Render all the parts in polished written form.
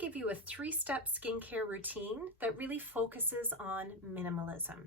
to give you a 3-step skincare routine that really focuses on minimalism.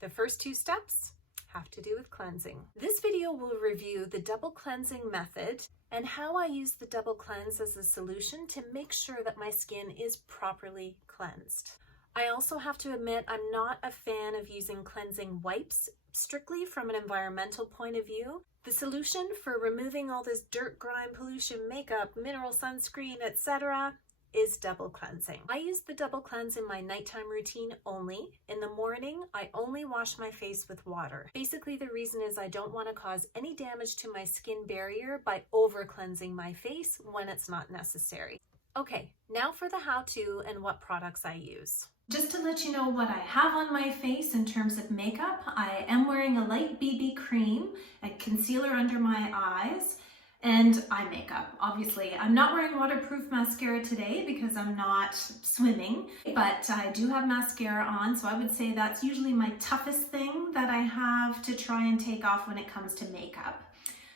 The first 2 steps have to do with cleansing. This video will review the double cleansing method and how I use the double cleanse as a solution to make sure that my skin is properly cleansed. I also have to admit I'm not a fan of using cleansing wipes strictly from an environmental point of view. The solution for removing all this dirt, grime, pollution, makeup, mineral sunscreen, etc. is double cleansing. I use the double cleanse in my nighttime routine only. In the morning, I only wash my face with water. Basically, the reason is I don't want to cause any damage to my skin barrier by over cleansing my face when it's not necessary. Okay, now for the how-to and what products I use. Just to let you know what I have on my face in terms of makeup, I am wearing a light BB cream, a concealer under my eyes, and eye makeup. Obviously, I'm not wearing waterproof mascara today because I'm not swimming, but I do have mascara on, so I would say that's usually my toughest thing that I have to try and take off when it comes to makeup.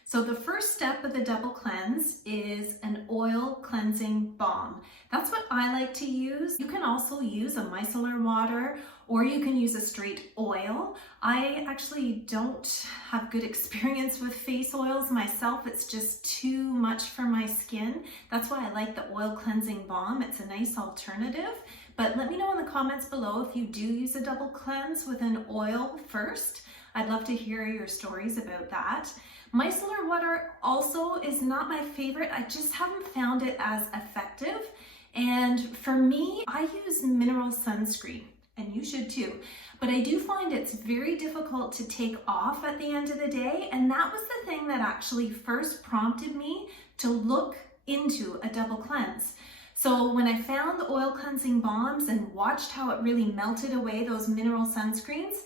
So the first step of the double cleanse is an oil cleansing balm. That's what I like to use. You can also use a micellar water or you can use a straight oil. I actually don't have good experience with face oils myself. It's just too much for my skin. That's why I like the oil cleansing balm. It's a nice alternative. But let me know in the comments below if you do use a double cleanse with an oil first. I'd love to hear your stories about that. Micellar water also is not my favorite. I just haven't found it as effective. And for me, I use mineral sunscreen, and you should too. But I do find it's very difficult to take off at the end of the day. And that was the thing that actually first prompted me to look into a double cleanse. So when I found the oil cleansing balms and watched how it really melted away those mineral sunscreens,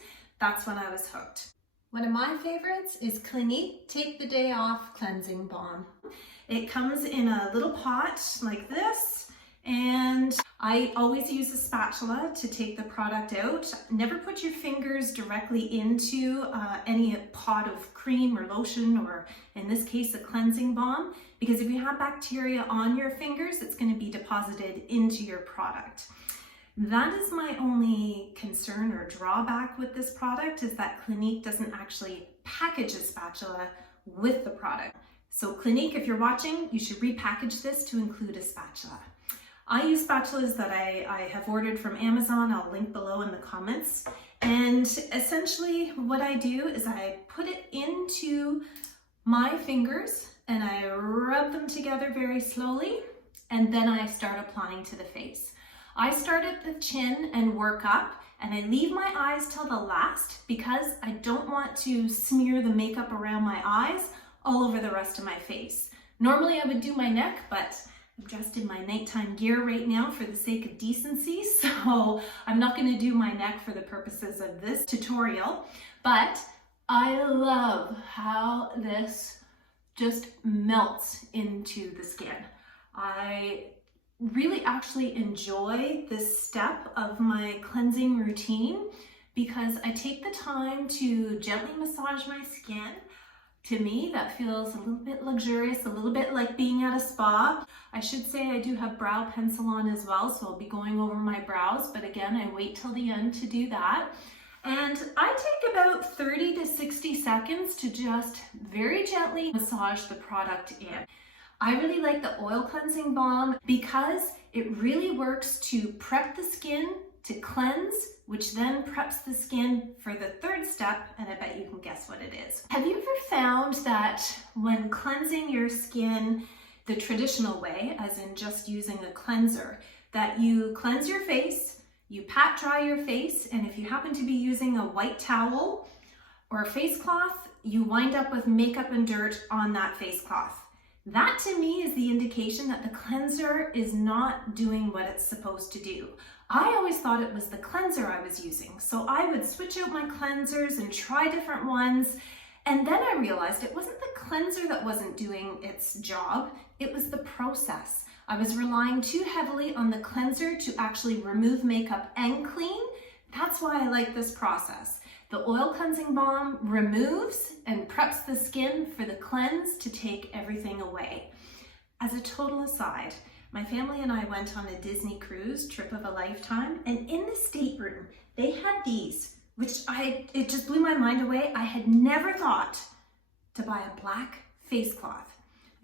that's when I was hooked. One of my favorites is Clinique Take the Day Off Cleansing Balm. It comes in a little pot like this, and I always use a spatula to take the product out. Never put your fingers directly into any pot of cream or lotion, or in this case a cleansing balm, because if you have bacteria on your fingers, it's going to be deposited into your product. That is my only concern or drawback with this product, is that Clinique doesn't actually package a spatula with the product. So Clinique, if you're watching, you should repackage this to include a spatula. I use spatulas that I have ordered from Amazon. I'll link below in the comments. And essentially what I do is I put it into my fingers and I rub them together very slowly, and then I start applying to the face. I start at the chin and work up, and I leave my eyes till the last because I don't want to smear the makeup around my eyes all over the rest of my face. Normally I would do my neck, but I'm dressed in my nighttime gear right now for the sake of decency, so I'm not going to do my neck for the purposes of this tutorial. But I love how this just melts into the skin. I really actually enjoy this step of my cleansing routine because I take the time to gently massage my skin. To me, that feels a little bit luxurious, a little bit like being at a spa. I should say I do have brow pencil on as well, so I'll be going over my brows, but again, I wait till the end to do that. And I take about 30 to 60 seconds to just very gently massage the product in. I really like the oil cleansing balm because it really works to prep the skin to cleanse, which then preps the skin for the third step, and I bet you can guess what it is. Have you ever found that when cleansing your skin the traditional way, as in just using a cleanser, that you cleanse your face, you pat dry your face, and if you happen to be using a white towel or a face cloth, you wind up with makeup and dirt on that face cloth? That to me is the indication that the cleanser is not doing what it's supposed to do. I always thought it was the cleanser I was using, so I would switch out my cleansers and try different ones, and then I realized it wasn't the cleanser that wasn't doing its job, it was the process. I was relying too heavily on the cleanser to actually remove makeup and clean. That's why I like this process. The oil cleansing balm removes and preps the skin for the cleanse to take everything away. As a total aside, My family and I went on a Disney cruise, trip of a lifetime, and in the stateroom, they had these, which it just blew my mind away. I had never thought to buy a black face cloth.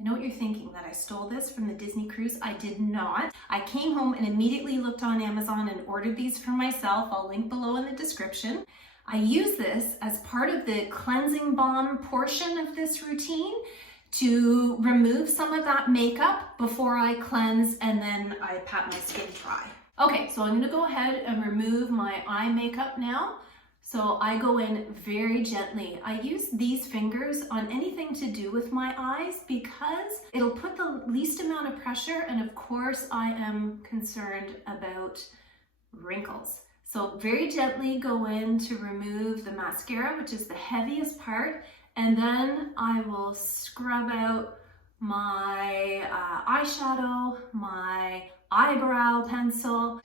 I know what you're thinking, that I stole this from the Disney cruise. I did not. I came home and immediately looked on Amazon and ordered these for myself. I'll link below in the description. I use this as part of the cleansing balm portion of this routine to remove some of that makeup before I cleanse, and then I pat my skin dry. Okay, so I'm gonna go ahead and remove my eye makeup now. So I go in very gently. I use these fingers on anything to do with my eyes because it'll put the least amount of pressure, and of course I am concerned about wrinkles. So very gently go in to remove the mascara, which is the heaviest part, and then I will scrub out my eyeshadow, my eyebrow pencil,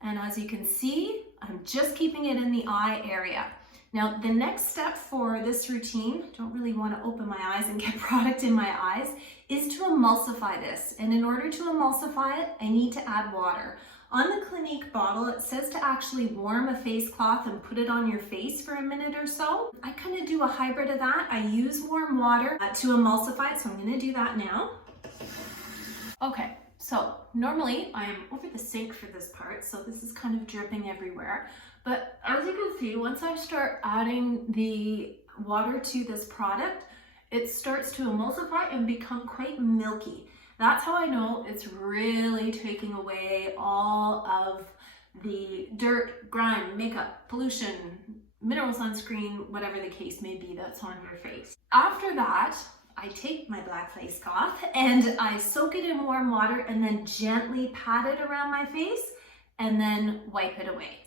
and as you can see, I'm just keeping it in the eye area. Now, the next step for this routine, don't really want to open my eyes and get product in my eyes, is to emulsify this. And in order to emulsify it, I need to add water. On the Clinique bottle, it says to actually warm a face cloth and put it on your face for a minute or so. I kind of do a hybrid of that. I use warm water to emulsify it, so I'm going to do that now. Okay. So normally I am over the sink for this part, so this is kind of dripping everywhere. But as you can see, once I start adding the water to this product, it starts to emulsify and become quite milky. That's how I know it's really taking away all of the dirt, grime, makeup, pollution, mineral sunscreen, whatever the case may be that's on your face. After that, I take my black face cloth and I soak it in warm water and then gently pat it around my face and then wipe it away.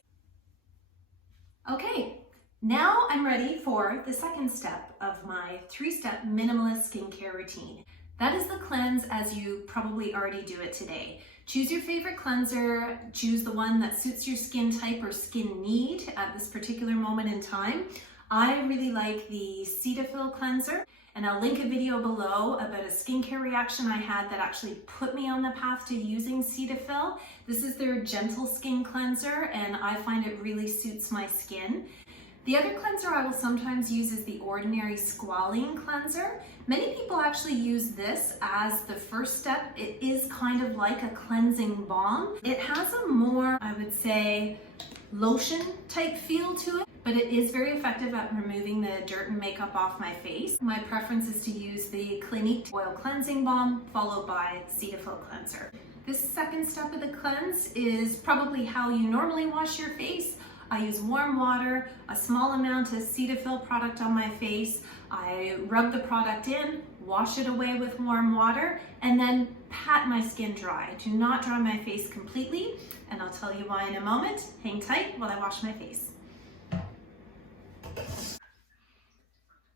Okay, now I'm ready for the second step of my 3-step minimalist skincare routine. That is the cleanse as you probably already do it today. Choose your favorite cleanser, choose the one that suits your skin type or skin need at this particular moment in time. I really like the Cetaphil cleanser. And I'll link a video below about a skincare reaction I had that actually put me on the path to using Cetaphil. This is their gentle skin cleanser, and I find it really suits my skin. The other cleanser I will sometimes use is the Ordinary Squalene cleanser. Many people actually use this as the first step. It is kind of like a cleansing balm. It has a more, I would say, lotion type feel to it, but it is very effective at removing the dirt and makeup off my face. My preference is to use the Clinique Oil Cleansing Balm followed by Cetaphil Cleanser. This second step of the cleanse is probably how you normally wash your face. I use warm water, a small amount of Cetaphil product on my face. I rub the product in, wash it away with warm water, and then pat my skin dry. Do not dry my face completely, and I'll tell you why in a moment. Hang tight while I wash my face.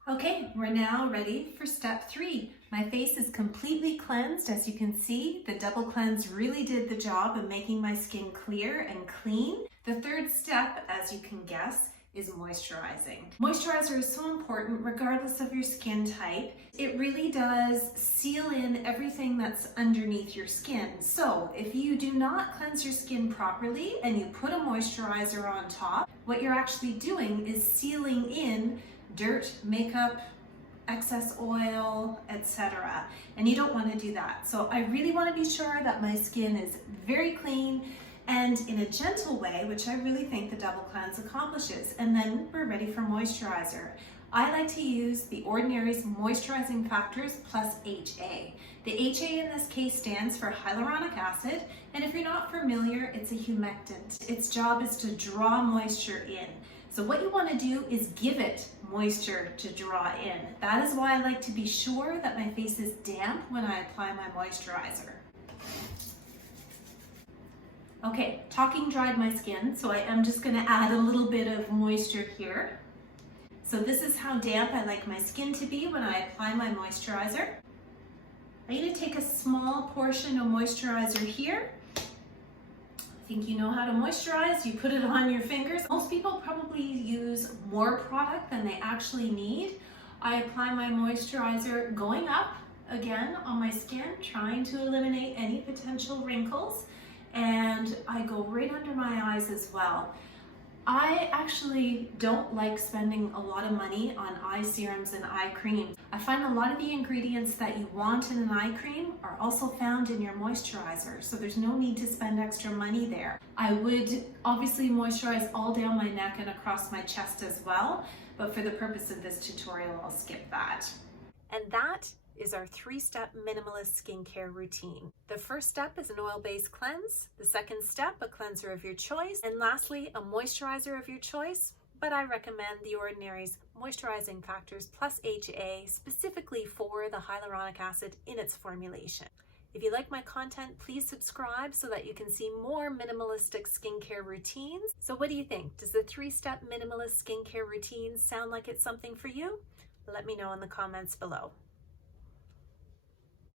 Okay, we're now ready for step 3. My face is completely cleansed. As you can see, the double cleanse really did the job of making my skin clear and clean. The third step, as you can guess, is moisturizing. Moisturizer is so important regardless of your skin type. It really does seal in everything that's underneath your skin. So if you do not cleanse your skin properly and you put a moisturizer on top, what you're actually doing is sealing in dirt, makeup, excess oil, etc. And you don't want to do that. So I really want to be sure that my skin is very clean and in a gentle way, which I really think the double cleanse accomplishes. And then we're ready for moisturizer. I like to use the Ordinary's Moisturizing Factors plus HA. The HA in this case stands for hyaluronic acid, and if you're not familiar, it's a humectant. Its job is to draw moisture in. So what you want to do is give it moisture to draw in. That is why I like to be sure that my face is damp when I apply my moisturizer. Okay, talking dried my skin, so I am just going to add a little bit of moisture here. So this is how damp I like my skin to be when I apply my moisturizer. I'm going to take a small portion of moisturizer here. I think you know how to moisturize. You put it on your fingers. Most people probably use more product than they actually need. I apply my moisturizer going up again on my skin, trying to eliminate any potential wrinkles. And I go right under my eyes as well. I actually don't like spending a lot of money on eye serums and eye cream. I find a lot of the ingredients that you want in an eye cream are also found in your moisturizer, so there's no need to spend extra money there. I would obviously moisturize all down my neck and across my chest as well, but for the purpose of this tutorial, I'll skip that. And that is our 3-step minimalist skincare routine. The first step is an oil-based cleanse. The second step, a cleanser of your choice. And lastly, a moisturizer of your choice. But I recommend The Ordinary's Moisturizing Factors Plus HA specifically for the hyaluronic acid in its formulation. If you like my content, please subscribe so that you can see more minimalistic skincare routines. So what do you think? Does the 3-step minimalist skincare routine sound like it's something for you? Let me know in the comments below.